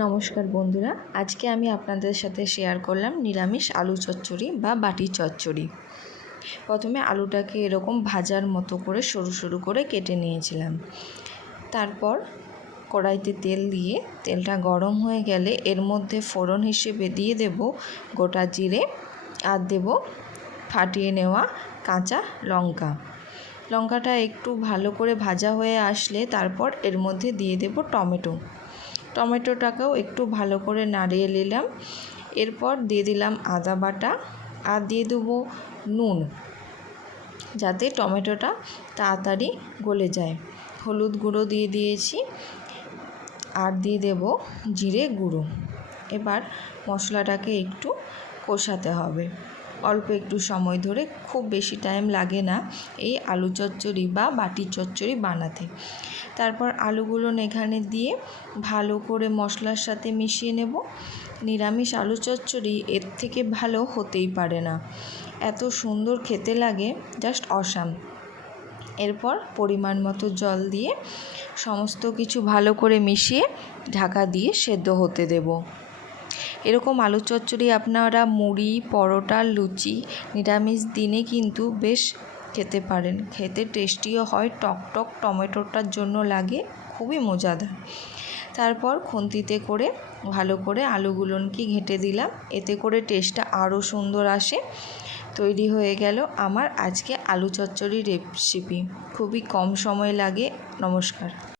নমস্কার বন্ধুরা, আজকে আমি আপনাদের সাথে শেয়ার করলাম নিরামিষ আলু চচ্চড়ি বা বাটি চচ্চড়ি। প্রথমে আলুটাকে এরকম ভাজার মতো করে সরু সরু করে কেটে নিয়েছিলাম। তারপর কড়াইতে তেল দিয়ে তেলটা গরম হয়ে গেলে এর মধ্যে ফোড়ন হিসেবে দিয়ে দেব গোটা জিরে আর দেব ফাটিয়ে নেওয়া কাঁচা লঙ্কাটা একটু ভালো করে ভাজা হয়ে আসলে তারপর এর মধ্যে দিয়ে দেব টমেটোটাকেও একটু ভালো করে নাড়িয়ে নিলাম। এরপর দিয়ে দিলাম আদা বাটা আর দিয়ে দেবো নুন, যাতে টমেটোটা তাড়াতাড়ি গলে যায়। হলুদ গুঁড়ো দিয়ে দিয়েছি আর দিয়ে দেব জিরে গুঁড়ো। এবার মশলাটাকে একটু কষাতে হবে অল্প একটু সময় ধরে, খুব বেশি টাইম লাগে না এই আলু চচ্চড়ি বা বাটি চচ্চড়ি বানাতে। তারপর আলুগুলো এখানে দিয়ে ভালো করে মশলার সাথে মিশিয়ে নেব। নিরামিষ আলু চচ্চড়ি এর থেকে ভালো হতেই পারে না, এত সুন্দর খেতে লাগে, জাস্ট অসাম। এরপর পরিমাণ মতো জল দিয়ে সমস্ত কিছু ভালো করে মিশিয়ে ঢাকা দিয়ে সেদ্ধ হতে দেব। এরকম আলু চচ্চড়ি আপনারা মুড়ি, পরোটা, লুচি, নিরামিষ দিনে কিন্তু বেশ খেতে পারেন। খেতে টেস্টিও হয়, টক টমেটোটার জন্য লাগে, খুবই মজাদার। তারপর খুন্তিতে করে ভালো করে আলুগুলোকে ঘেঁটে দিলাম, এতে করে টেস্টটা আরও সুন্দর আসে। তৈরি হয়ে গেল আমার আজকে আলু চচ্চড়ি রেসিপি। খুবই কম সময় লাগে। নমস্কার।